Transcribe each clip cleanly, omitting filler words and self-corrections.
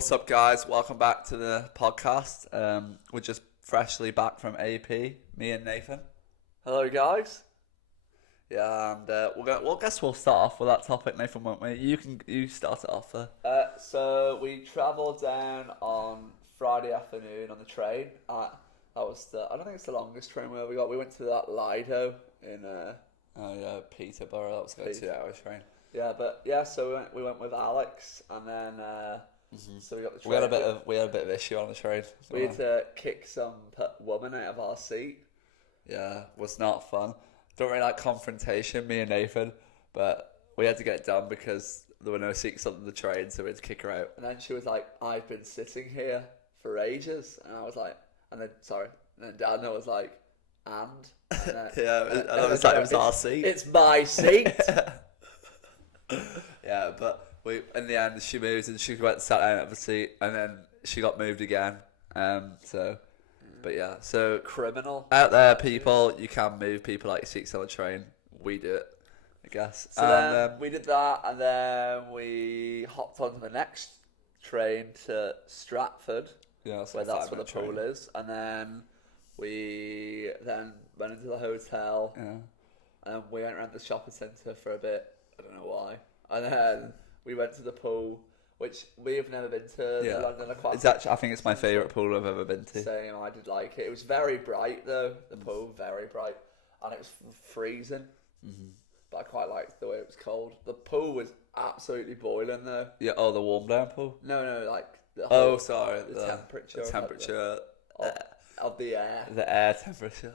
what's up, guys? Welcome back to the podcast. We're just freshly back from AP, me and Nathan. Hello, guys. Yeah, and we'll start off with that topic, Nathan, won't we? You start it off there. So we travelled down on Friday afternoon on the train. I don't think it's the longest train we ever got. We went to that Lido in Peterborough. That was like a 2 hour train. So we went with Alex, and then so we got the train. We had a bit of issue on the train. We had to kick some woman out of our seat. Yeah, was not fun. Don't really like confrontation, me and Nathan, but we had to get it done because there were no seats on the train, so we had to kick her out. And then she was like, "I've been sitting here for ages," and I was like, and then Daniel was like, and then, it was our seat. It's my seat. Yeah, but in the end she moved and she went and sat down at the seat, and then she got moved again. So Criminal out there, people, you can move people like your seats on a train. We do it, I guess. So then we did that, and then we hopped onto the next train to Stratford, that's where the pool is, and then we went into the hotel, and we went around the shopping centre for a bit. I don't know why. And then we went to the pool, which we have never been to. The London Aquatic. I think it's my favourite pool I've ever been to. Same, I did like it. It was very bright though. The pool, very bright, and it was freezing. Mm-hmm. But I quite liked the way it was cold. The pool was absolutely boiling though. Yeah. Oh, the warm down pool. No, like the temperature of the air. The air temperature.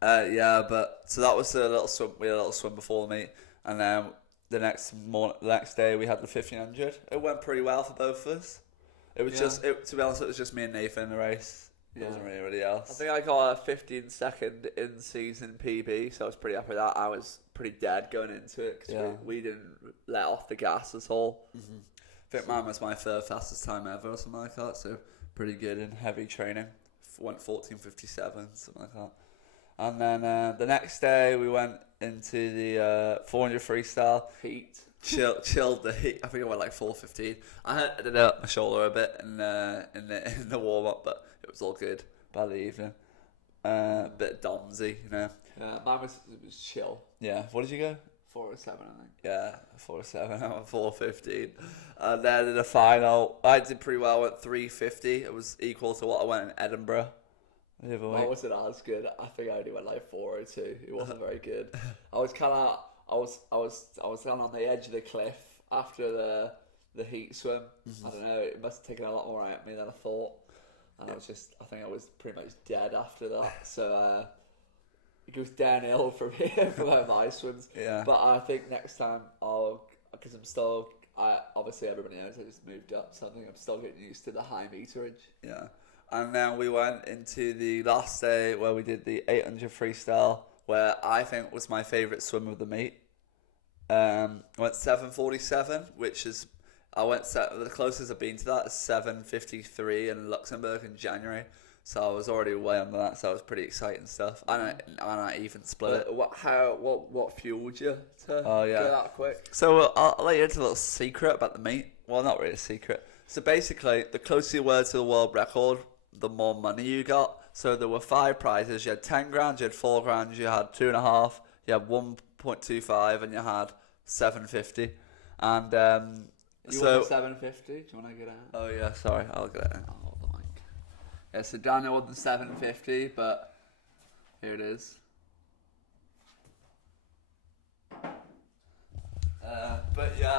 But so that was a little swim. We had a little swim before the meet, and then the next day we had the 1500. It went pretty well for both of us. It was to be honest, it was just me and Nathan in the race. There wasn't really anybody else. I think I got a 15-second in-season PB, so I was pretty happy with that. I was pretty dead going into it because we didn't let off the gas at all. Mm-hmm. I think mine was my third fastest time ever or something like that, so pretty good in heavy training. Went 14:57, something like that. And then the next day we went into the 400 freestyle. Heat. Chilled the heat. I think I went like 4:15. I had it up my shoulder a bit in the warm up, but it was all good by the evening. Bit domsy, you know. Yeah, mine was chill. Yeah. What did you go? 4:07, I think. Yeah, 4:07. I went 4:15. And then in the final, I did pretty well. I went 3:50. It was equal to what I went in Edinburgh. What was it as good? I think I only went like 4:02. It wasn't very good. I was down on the edge of the cliff after the heat swim. Mm-hmm. I don't know. It must have taken a lot more out of me than I thought. And I think I was pretty much dead after that. So it goes downhill from here for my swims. Yeah. But I think next time because obviously everybody knows I just moved up, so I think I'm still getting used to the high meterage. Yeah. And then we went into the last day where we did the 800 freestyle, where I think was my favourite swim of the meet. I went 7:47, the closest I've been to that is 7:53 in Luxembourg in January. So I was already way under that, so it was pretty exciting stuff. And I even split it. What fueled you to go that quick? So I'll let you into a little secret about the meet. Well, not really a secret. So basically, the closer you were to the world record, the more money you got. So there were 5 prizes. You had 10 grand, you had 4 grand, you had 2.5, you had 1.25, and you had 750. And you want the 750? Do you want to get out? Oh yeah, sorry, I'll get it out. Oh, the mic. Yeah, so Daniel won the 750, but here it is.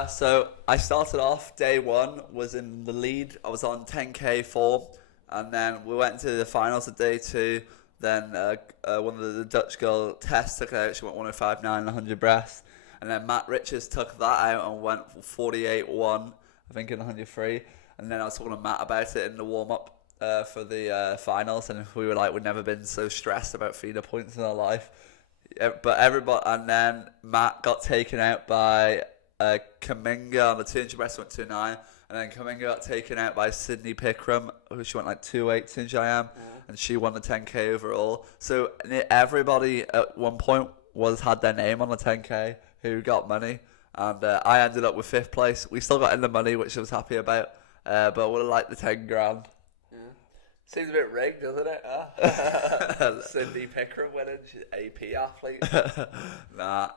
So I started off, day 1 was in the lead. I was on 10k form, and then we went into the finals of day 2. Then one of the Dutch girl, Tess, took it out. She went 105.9 and 100 breast. And then Matt Richards took that out and went 48.1, I think, in 103. And then I was talking to Matt about it in the warm-up for the finals, and we were like, we'd never been so stressed about feeder points in our life. But everybody, and then Matt got taken out by Kaminga on the 200 breast, went 2.9, and then Kaminga got taken out by Sydney Pickram, who she went like 2.8 since I am, and she won the 10k overall. So everybody at one point had their name on the 10k who got money, and I ended up with 5th place. We still got in the money, which I was happy about. but I would have liked the 10 grand. Yeah. Seems a bit rigged, doesn't it? Cindy Pickering winning, she's AP athlete. Nah,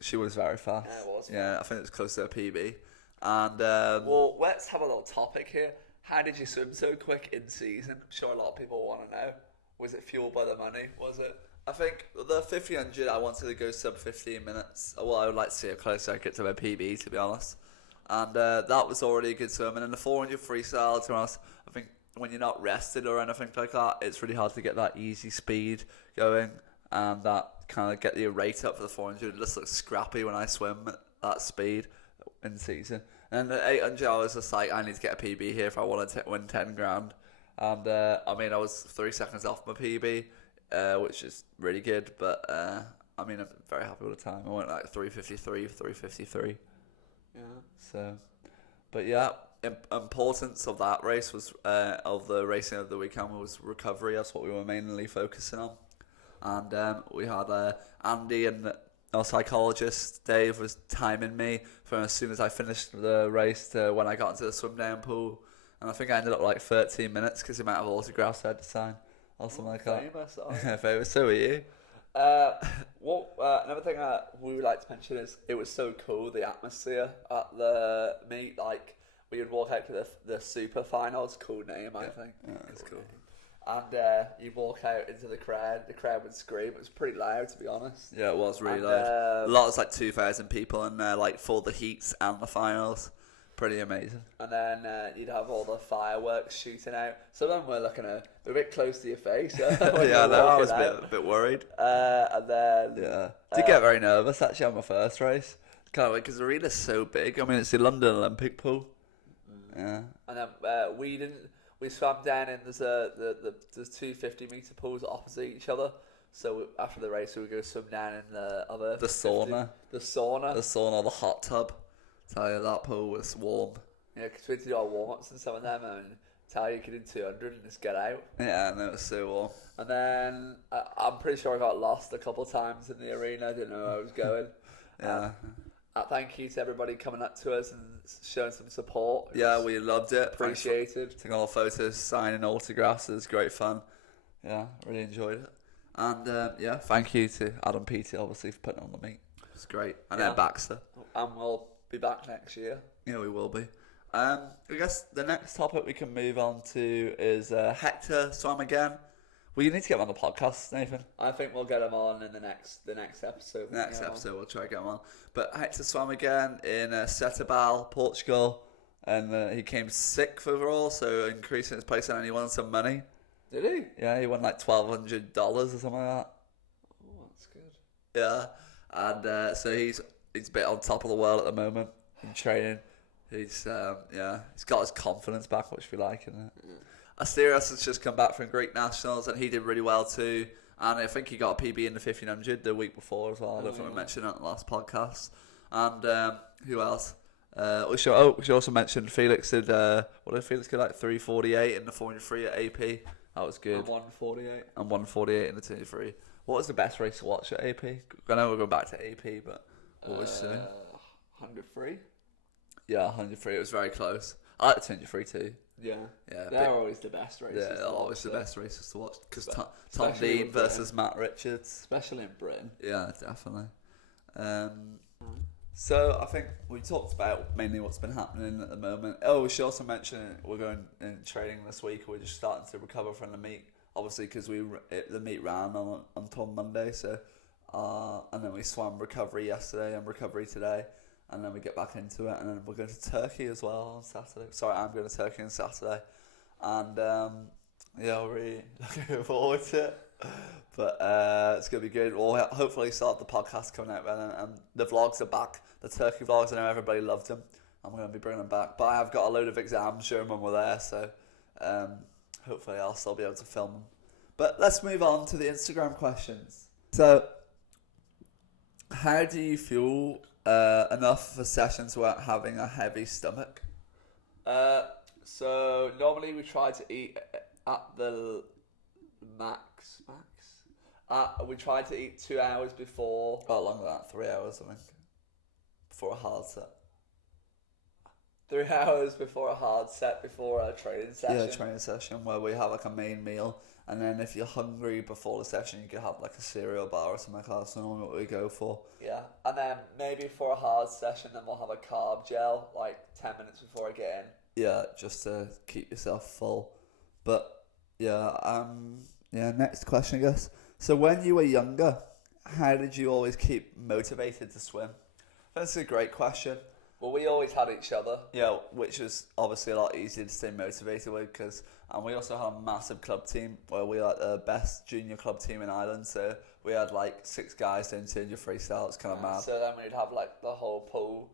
she was very fast. Yeah, it was. Yeah, I think it was close to a PB. And well, let's have a little topic here. How did you swim so quick in season? I'm sure a lot of people want to know. Was it fueled by the money? Was it? I think the 1500, I wanted to go sub 15 minutes. Well, I would like to see a close second to my PB, to be honest. And that was already a good swim. And in the 400 freestyle, to be honest, I think when you're not rested or anything like that, it's really hard to get that easy speed going. And that kind of get the rate up for the 400. It just looks scrappy when I swim at that speed in season. And the 800, I was just like, I need to get a PB here if I want to win 10 grand. And I mean, I was 3 seconds off my PB, which is really good. But I mean, I'm very happy with the time. I went like 3:53, 3:53. Yeah. So, but yeah, importance of that race was of the racing of the weekend was recovery. That's what we were mainly focusing on. And we had Andy and our psychologist Dave was timing me from as soon as I finished the race to when I got into the swim down pool. And I think I ended up like 13 minutes because the amount of autographs I had to sign or something like that. Famous. Famous. So are you. Another thing we would like to mention is it was so cool, the atmosphere at the meet. Like, we would walk out to the super finals, cool name, I think. Yeah, it's cool. And you'd walk out into the crowd would scream. It was pretty loud, to be honest. Yeah, it was really loud. A lot was like 2,000 people in there, like for the heats and the finals. Pretty amazing. And then you'd have all the fireworks shooting out. Some of them were looking a bit close to your face. Yeah, I was a bit worried. And then did get very nervous actually on my first race. Kind of because the arena's so big. I mean, it's the London Olympic pool. Yeah. And then we swam down in there's 2 50-meter pools opposite each other. So after the race, we would go swim down in the other. The sauna. The sauna, the hot tub. Tell you that pool was warm. Yeah, because we had to do our warm-ups and some of them, and tell you could do 200 and just get out. Yeah, and it was so warm. And then I'm pretty sure I got lost a couple of times in the arena. I didn't know where I was going. Yeah. Thank you to everybody coming up to us and showing some support. We loved it. Appreciated. Taking all the photos, signing autographs. It was great fun. Yeah, really enjoyed it. And thank you to Adam Peaty, obviously, for putting on the meet. It was great. And then Baxter. And we'll be back next year. Yeah, we will be. I guess the next topic we can move on to is Hector swam again. Well, you need to get him on the podcast, Nathan. I think we'll get him on in the next episode. Next episode, we'll try to get him on. But Hector swam again in Setúbal, Portugal, and he came 6th overall, so increasing his place, and he won some money. Did he? Yeah, he won like $1,200 or something like that. Oh, that's good. Yeah, and so he's a bit on top of the world at the moment in training. He's got his confidence back, which we like, isn't it? Yeah. Asterios has just come back from Greek Nationals, and he did really well too. And I think he got a PB in the 1500 the week before as well. I don't think we mentioned that in the last podcast. And who else? We should also mention Felix did. What did Felix get, like 3:48 in the 403 at AP? That was good. And 1:48. And 1:48 in the 23. What was the best race to watch at AP? I know we're going back to AP, but what was 103? Yeah, 103. It was very close. I like the 23 too. Yeah. They're always the best races. Yeah, they're always the best races to watch. Because Tom Dean versus Matt Richards. Especially in Britain. Yeah, definitely. So I think we talked about mainly what's been happening at the moment. Oh, we should also mention we're going in training this week. We're just starting to recover from the meet. Obviously, because the meet ran until Monday. So, and then we swam recovery yesterday and recovery today. And then we get back into it, and then we're going to Turkey as well on Saturday. Sorry, I'm going to Turkey on Saturday. And, we're really looking forward to it. But it's going to be good. We'll hopefully start the podcast coming out then. And the vlogs are back. The Turkey vlogs, I know everybody loved them. I'm going to be bringing them back. But I have got a load of exams during when we're there, so hopefully I'll still be able to film them. But let's move on to the Instagram questions. So, how do you feel enough for sessions without having a heavy stomach? So normally we try to eat at the max. We try to eat 2 hours before. Oh, longer than that, 3 hours, I think. Before a hard set. 3 hours before a hard set, before a training session. Yeah, training session where we have like a main meal, and then if you're hungry before the session, you can have like a cereal bar or something like that. That's normally what we go for. Yeah, and then maybe for a hard session, then we'll have a carb gel like 10 minutes before I get in. Yeah, just to keep yourself full. But yeah, next question, I guess. So when you were younger, how did you always keep motivated to swim? That's a great question. Well, we always had each other. Yeah, which was obviously a lot easier to stay motivated with and we also had a massive club team where we were like the best junior club team in Ireland. So we had like 6 guys doing 200 freestyle. It's kind of mad. So then we'd have like the whole pool.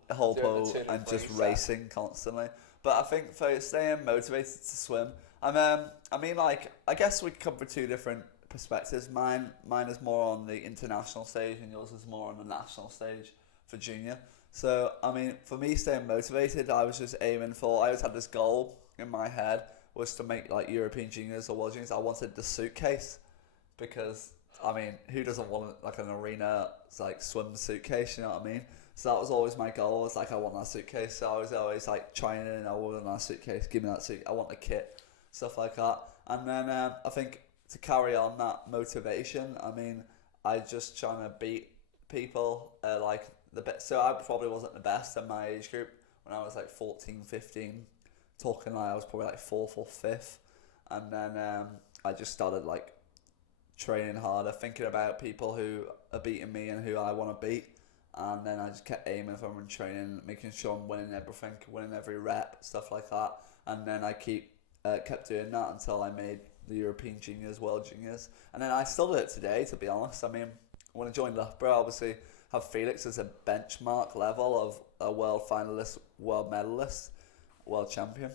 And just racing constantly. But I think for staying motivated to swim, I mean, like, I guess we come from 2 different perspectives. Mine is more on the international stage, and yours is more on the national stage for junior. So, I mean, for me, staying motivated, I was just aiming for, I always had this goal in my head, was to make, like, European juniors or world juniors. I wanted the suitcase, because, I mean, who doesn't want, like, an arena, like, swim suitcase, you know what I mean? So that was always my goal, was, like, I want that suitcase. So I was always, like, training, I want that suitcase, give me that suitcase, I want the kit, stuff like that. And then, I think, to carry on that motivation, I mean, I just trying to beat people, so I probably wasn't the best in my age group when I was like 14, 15, talking like I was probably like 4th or 5th, and then I just started like training harder, thinking about people who are beating me and who I want to beat, and then I just kept aiming for them and training, making sure I'm winning everything, winning every rep, stuff like that, and then I kept doing that until I made the European juniors, world juniors, and then I still do it today, to be honest. I mean, when I joined Loughborough, obviously have Felix as a benchmark level of a world finalist, world medalist, world champion.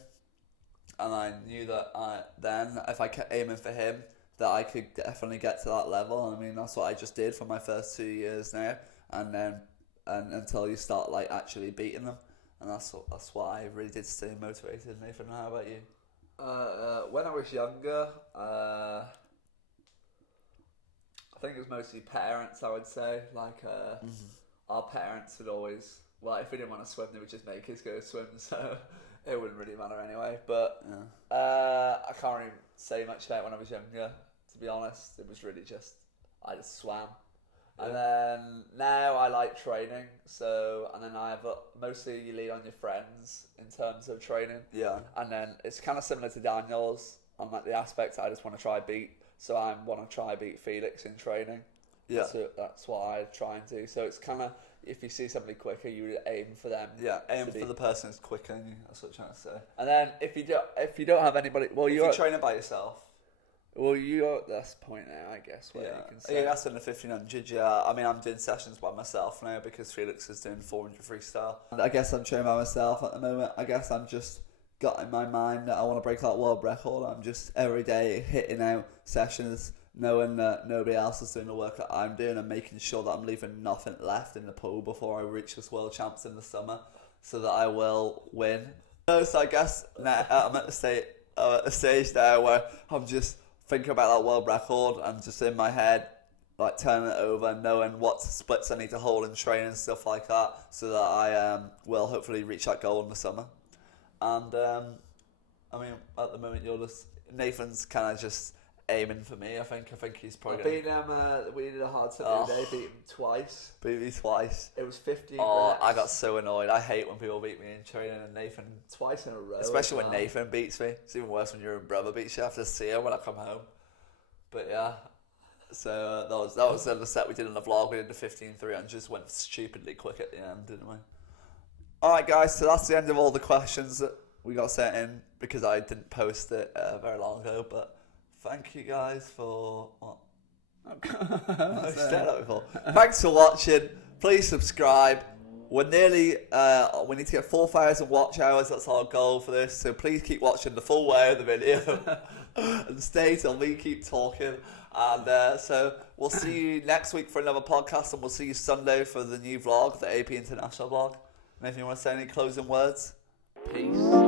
And I knew that then, if I kept aiming for him, that I could definitely get to that level. I mean, that's what I just did for my first 2 years now. And then until you start like actually beating them. And that's what I really did stay motivated. Nathan, how about you? When I was younger, I think it was mostly parents, I would say. Like, our parents would always, well, if we didn't want to swim, they would just make us go swim, so it wouldn't really matter anyway. But I can't really say much about when I was younger, to be honest. It was really just, I just swam. Yeah. And then now I like training, and then I have mostly you lean on your friends in terms of training. Yeah. And then it's kind of similar to Daniel's on like the aspect I just want to try beat. So I want to try beat Felix in training. Yeah. So that's what I try and do. So it's kind of, if you see somebody quicker, you aim for them. Yeah, aim for the person who's quicker than you. That's what I'm trying to say. And then if you don't have anybody, well, you're training by yourself. Well, you're at this point now, I guess, where you can say. Yeah, that's in the 1500. Yeah, I mean, I'm doing sessions by myself now because Felix is doing 400 freestyle. And I guess I'm training by myself at the moment. I guess I'm just got in my mind that I want to break that world record. I'm just every day hitting out sessions, knowing that nobody else is doing the work that I'm doing, and making sure that I'm leaving nothing left in the pool before I reach this world champs in the summer, so that I will win. So I guess now I'm at the stage now where I'm just thinking about that world record and just in my head, like turning it over, knowing what splits I need to hold in training and stuff like that, so that I will hopefully reach that goal in the summer. And I mean, at the moment, Nathan's kind of just aiming for me. I think he's probably. Beat him. We did a hard set the other day. Beat him twice. Beat me twice. It was 15. Oh, reps. I got so annoyed. I hate when people beat me in training, and Nathan twice in a row. Especially when Nathan beats me. It's even worse when your own brother beats you. I have to see him when I come home. But yeah. So that was the set we did in the vlog. We did the 15 300s. Went stupidly quick at the end, didn't we? Alright guys, so that's the end of all the questions that we got sent in because I didn't post it very long ago, but thank you guys for what? I've said that before. Thanks for watching. Please subscribe. We're nearly we need to get 4,000 watch hours, that's our goal for this, so please keep watching the full way of the video and stay till we keep talking. And so we'll see you next week for another podcast, and we'll see you Sunday for the new vlog, the AP International vlog. Nathan, you want to say any closing words? Peace.